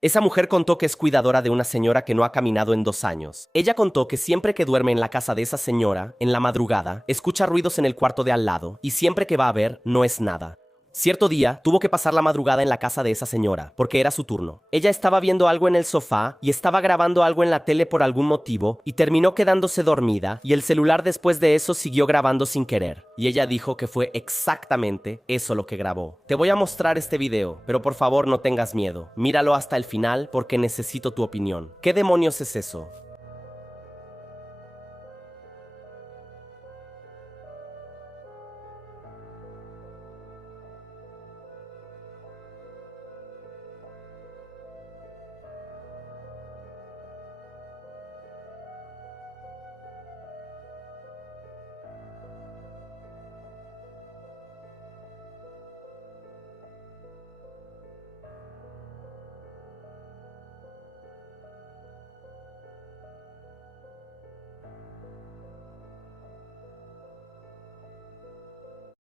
Esa mujer contó que es cuidadora de una señora que no ha caminado en 2 años. Ella contó que siempre que duerme en la casa de esa señora, en la madrugada, escucha ruidos en el cuarto de al lado y siempre que va a ver, no es nada. Cierto día, tuvo que pasar la madrugada en la casa de esa señora, porque era su turno. Ella estaba viendo algo en el sofá y estaba grabando algo en la tele por algún motivo y terminó quedándose dormida y el celular después de eso siguió grabando sin querer. Y ella dijo que fue exactamente eso lo que grabó. Te voy a mostrar este video, pero por favor no tengas miedo. Míralo hasta el final porque necesito tu opinión. ¿Qué demonios es eso?